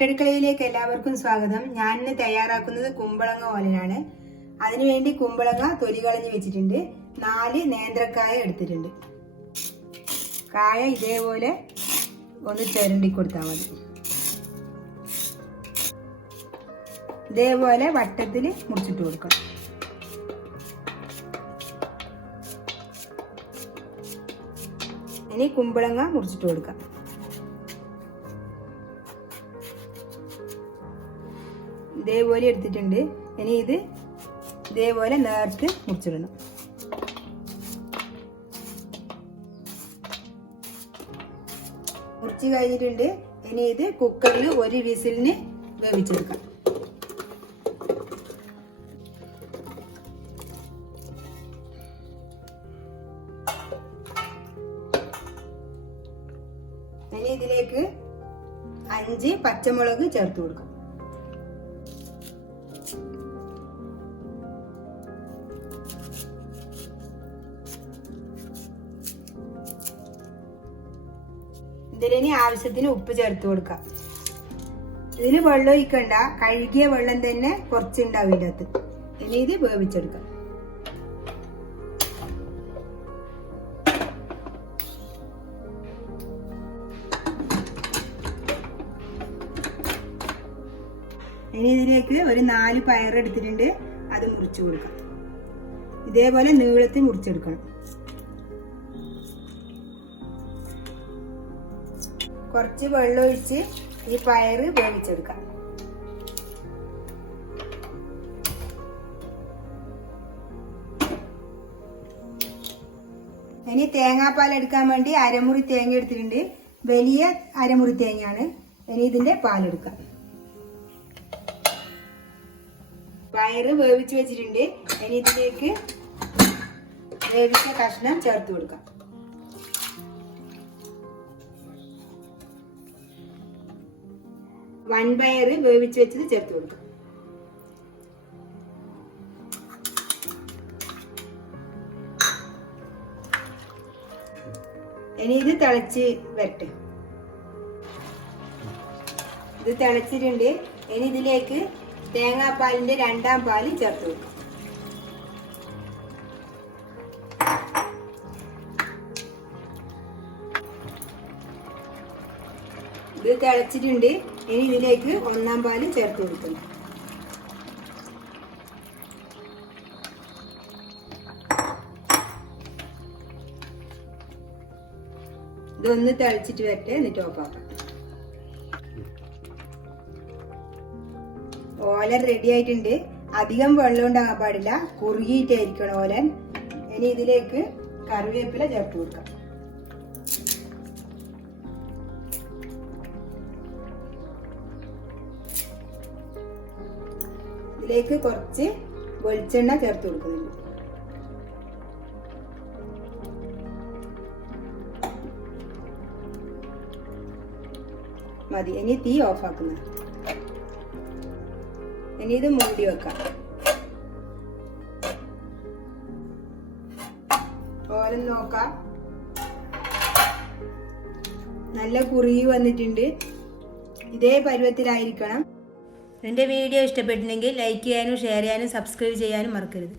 തട്ടടുക്കളയിലേക്ക് എല്ലാവർക്കും സ്വാഗതം. ഞാൻ ഇന്ന് തയ്യാറാക്കുന്നത് കുമ്പളങ്ങ ഓലനാണ്. അതിനുവേണ്ടി കുമ്പളങ്ങ തൊലി കളഞ്ഞ് വെച്ചിട്ടുണ്ട്. 4 നേന്ത്രക്കായ എടുത്തിട്ടുണ്ട്. കായ ഇതേപോലെ ഒന്ന് ചിരണ്ടി കൊടുത്താൽ മതി. ഇതേപോലെ വട്ടത്തിൽ മുറിച്ചിട്ട് കൊടുക്കണം. ഇനി കുമ്പളങ്ങ മുറിച്ചിട്ട് കൊടുക്കാം. ഇതേപോലെ എടുത്തിട്ടുണ്ട്. ഇനി ഇത് ഇതേപോലെ നേർത്ത് മുറിച്ചിടണം. മുറിച്ച് കഴിഞ്ഞിട്ടുണ്ട്. ഇനി ഇത് കുക്കറിൽ 1 വിസിലിന് വേവിച്ചെടുക്കാം. ഇനി ഇതിലേക്ക് 5 പച്ചമുളക് ചേർത്ത് കൊടുക്കാം. ഇതിന് ആവശ്യത്തിന് ഉപ്പ് ചേർത്ത് കൊടുക്കാം. ഇതിന് വെള്ളം ഒഴിക്കണ്ട, കഴുകിയ വെള്ളം തന്നെ കുറച്ചുണ്ടാവും ഇതിനകത്ത്. ഇനി ഇത് വേവിച്ചെടുക്കാം. ഇനി ഇതിലേക്ക് ഒരു 4 പയർ എടുത്തിട്ടുണ്ട്. അത് മുറിച്ചു കൊടുക്കാം. ഇതേപോലെ നീളത്തിൽ മുറിച്ചെടുക്കണം. കുറച്ച് വെള്ളം ഒഴിച്ച് ഈ പയറ് വേവിച്ചെടുക്കാം. ഇനി തേങ്ങാപ്പാൽ എടുക്കാൻ വേണ്ടി അരമുറി തേങ്ങ എടുത്തിട്ടുണ്ട്. വലിയ അരമുറി തേങ്ങയാണ്. ഇനി ഇതിന്റെ പാലെടുക്കാം. പയറ് വേവിച്ച് വെച്ചിട്ടുണ്ട്. ഇനി ഇതിലേക്ക് വേവിച്ച കഷ്ണം ചേർത്ത് കൊടുക്കാം. വൻപയറ് വേവിച്ച് വെച്ചത് ചേർത്ത് കൊടുക്കാം. ഇനി ഇത് തിളച്ച് വരട്ടെ. ഇത് തിളച്ചിട്ടുണ്ട്. ഇനി ഇതിലേക്ക് തേങ്ങാപ്പാലിന്റെ 2ാം പാല് ചേർത്ത് കൊടുക്കാം. ഇത് തിളച്ചിട്ടുണ്ട്. ഇനി ഇതിലേക്ക് 1ാം പാല് ചേർത്ത് കൊടുക്കണം. ഇതൊന്ന് തിളച്ചിട്ട് വരട്ടെ, എന്നിട്ട് ഓഫാക്കാം. ഓലൻ റെഡി ആയിട്ടുണ്ട്. അധികം വെള്ളം ഉണ്ടാകാൻ പാടില്ല, കുറുകിയിട്ടായിരിക്കണം ഓലൻ. ഇനി ഇതിലേക്ക് കറിവേപ്പില ചേർത്ത് കൊടുക്കാം. ഇതിലേക്ക് കുറച്ച് വെളിച്ചെണ്ണ ചേർത്ത് കൊടുക്കുന്നുണ്ട്. മതി. ഇനി തീ ഓഫാക്കുന്ന. ഇനി ഇത് മൂടി വെക്കാം. ഓലൻ നോക്കാം. നല്ല കുറുകി വന്നിട്ടുണ്ട്. ഇതേ പരുവത്തിലായിരിക്കണം. എൻ്റെ വീഡിയോ ഇഷ്ടപ്പെട്ടിട്ടുണ്ടെങ്കിൽ ലൈക്ക് ചെയ്യാനും ഷെയർ ചെയ്യാനും സബ്സ്ക്രൈബ് ചെയ്യാനും മറക്കരുത്.